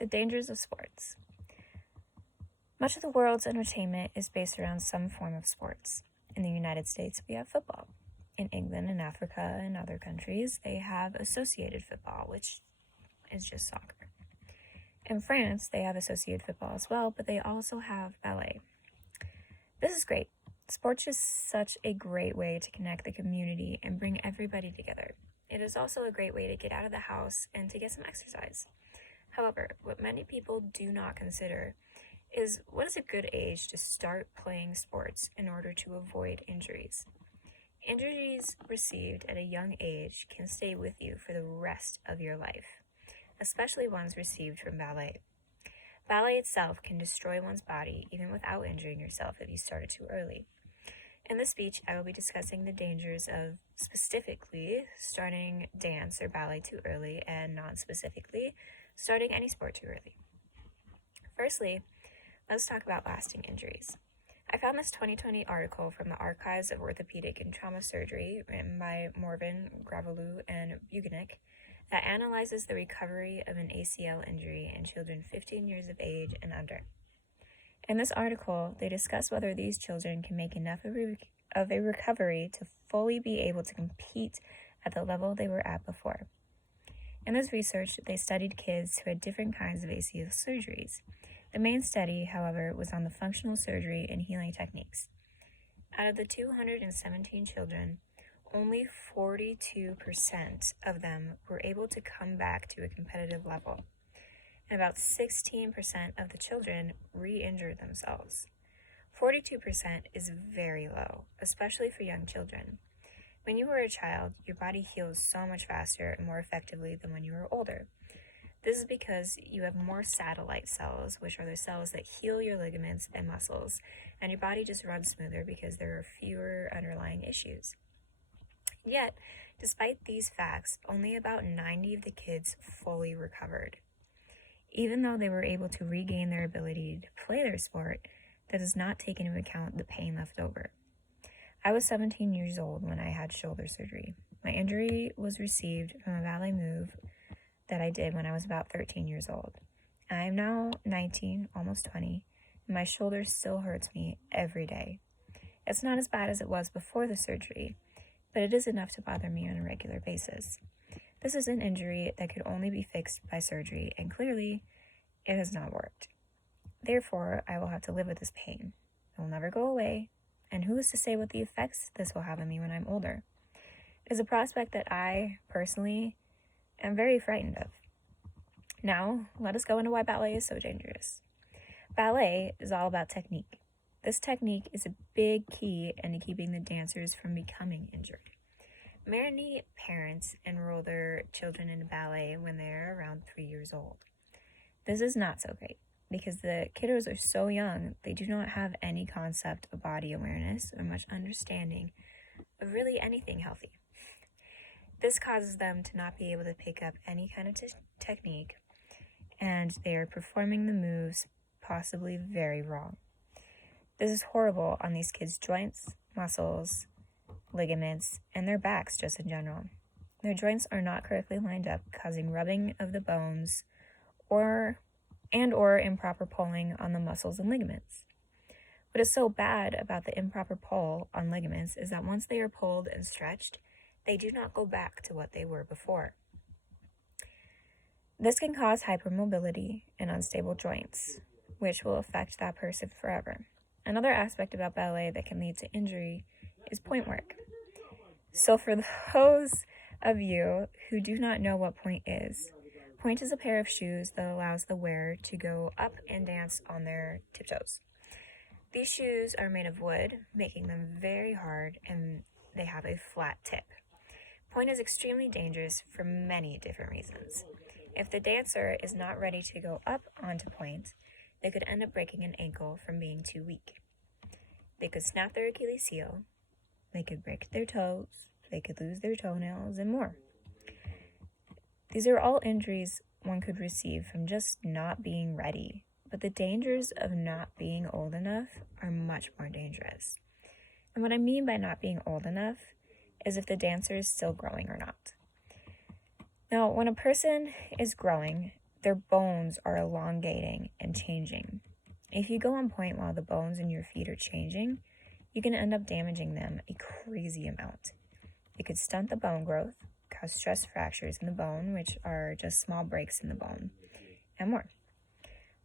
The dangers of sports. Much of the world's entertainment is based around some form of sports. In the United States, we have football. In England and Africa and other countries, they have associated football, which is just soccer. In France, they have associated football as well, but they also have ballet. This is great. Sports is such a great way to connect the community and bring everybody together. It is also a great way to get out of the house and to get some exercise. However, what many people do not consider is what is a good age to start playing sports in order to avoid injuries. Injuries received at a young age can stay with you for the rest of your life, especially ones received from ballet. Ballet itself can destroy one's body even without injuring yourself if you start it too early. In this speech, I will be discussing the dangers of specifically starting dance or ballet too early and non-specifically starting any sport too early. Firstly, let's talk about lasting injuries. I found this 2020 article from the Archives of Orthopedic and Trauma Surgery written by Morvan, Gravelou, and Buganik that analyzes the recovery of an ACL injury in children 15 years of age and under. In this article, they discuss whether these children can make enough of a recovery to fully be able to compete at the level they were at before. In this research, they studied kids who had different kinds of ACL surgeries. The main study, however, was on the functional surgery and healing techniques. Out of the 217 children, only 42% of them were able to come back to a competitive level, and about 16% of the children re-injured themselves. 42% is very low, especially for young children. When you were a child, your body heals so much faster and more effectively than when you were older. This is because you have more satellite cells, which are the cells that heal your ligaments and muscles, and your body just runs smoother because there are fewer underlying issues. Yet, despite these facts, only about 90 of the kids fully recovered. Even though they were able to regain their ability to play their sport, that does not take into account the pain left over. I was 17 years old when I had shoulder surgery. My injury was received from a ballet move that I did when I was about 13 years old. I am now 19, almost 20, and my shoulder still hurts me every day. It's not as bad as it was before the surgery, but it is enough to bother me on a regular basis. This is an injury that could only be fixed by surgery, and clearly, it has not worked. Therefore, I will have to live with this pain. It will never go away, and who is to say what the effects this will have on me when I'm older? It is a prospect that I, personally, am very frightened of. Now, let us go into why ballet is so dangerous. Ballet is all about technique. This technique is a big key into keeping the dancers from becoming injured. Many parents enroll their children into ballet when they're around 3 years old. This is not so great because the kiddos are so young, they do not have any concept of body awareness or much understanding of really anything healthy. This causes them to not be able to pick up any kind of technique, and they are performing the moves possibly very wrong. This is horrible on these kids' joints, muscles, ligaments, and their backs just in general. Their joints are not correctly lined up, causing rubbing of the bones or improper pulling on the muscles and ligaments. What is so bad about the improper pull on ligaments is that once they are pulled and stretched, they do not go back to what they were before. This can cause hypermobility and unstable joints, which will affect that person forever. Another aspect about ballet that can lead to injury is point work. So for those of you who do not know what point is a pair of shoes that allows the wearer to go up and dance on their tiptoes. These shoes are made of wood, making them very hard, and they have a flat tip. Point is extremely dangerous for many different reasons. If the dancer is not ready to go up onto point, they could end up breaking an ankle from being too weak. They could snap their Achilles heel, they could break their toes, they could lose their toenails, and more. These are all injuries one could receive from just not being ready, but the dangers of not being old enough are much more dangerous. And what I mean by not being old enough is if the dancer is still growing or not. Now, when a person is growing, their bones are elongating and changing. If you go on point while the bones in your feet are changing, you can end up damaging them a crazy amount. It could stunt the bone growth, cause stress fractures in the bone, which are just small breaks in the bone, and more.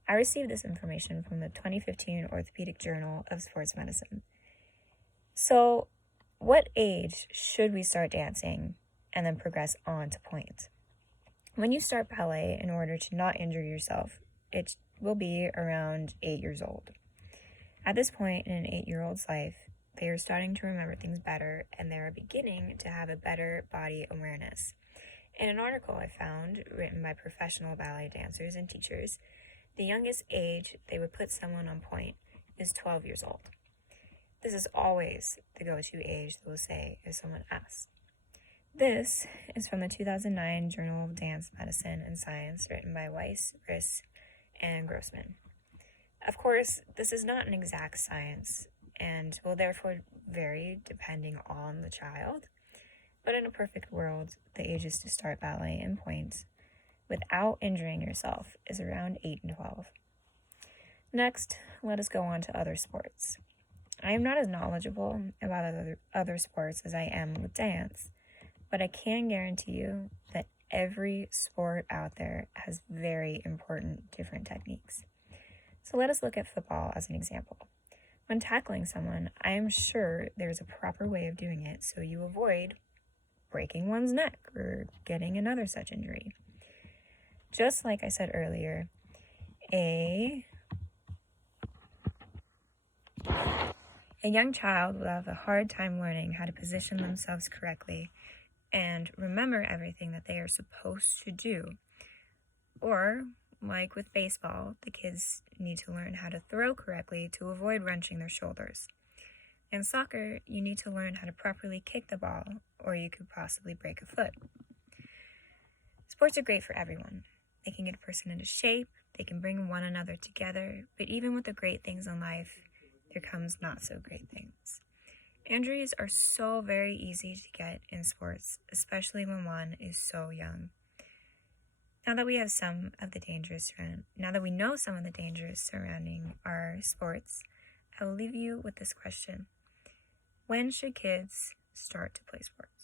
I received this information from the 2015 Orthopedic Journal of Sports Medicine. So, what age should we start dancing and then progress on to point? When you start ballet, in order to not injure yourself, it will be around 8 years old. At this point in an 8-year-old's life, they are starting to remember things better and they are beginning to have a better body awareness. In an article I found, written by professional ballet dancers and teachers, the youngest age they would put someone on point is 12 years old. This is always the go-to age they will say if someone asks. This is from the 2009 Journal of Dance Medicine and Science, written by Weiss, Riss, and Grossman. Of course, this is not an exact science and will therefore vary depending on the child, but in a perfect world, the ages to start ballet and pointe without injuring yourself is around 8 and 12. Next, let us go on to other sports. I am not as knowledgeable about other sports as I am with dance, but I can guarantee you that every sport out there has very important different techniques. So let us look at football as an example. When tackling someone, I am sure there's a proper way of doing it so you avoid breaking one's neck or getting another such injury. Just like I said earlier, a young child will have a hard time learning how to position themselves correctly and remember everything that they are supposed to do. Or, like with baseball, the kids need to learn how to throw correctly to avoid wrenching their shoulders. In soccer, you need to learn how to properly kick the ball, or you could possibly break a foot. Sports are great for everyone. They can get a person into shape, they can bring one another together, but even with the great things in life, there comes not so great things. Injuries are so very easy to get in sports, especially when one is so young. Now that we know some of the dangers surrounding our sports, I will leave you with this question. When should kids start to play sports?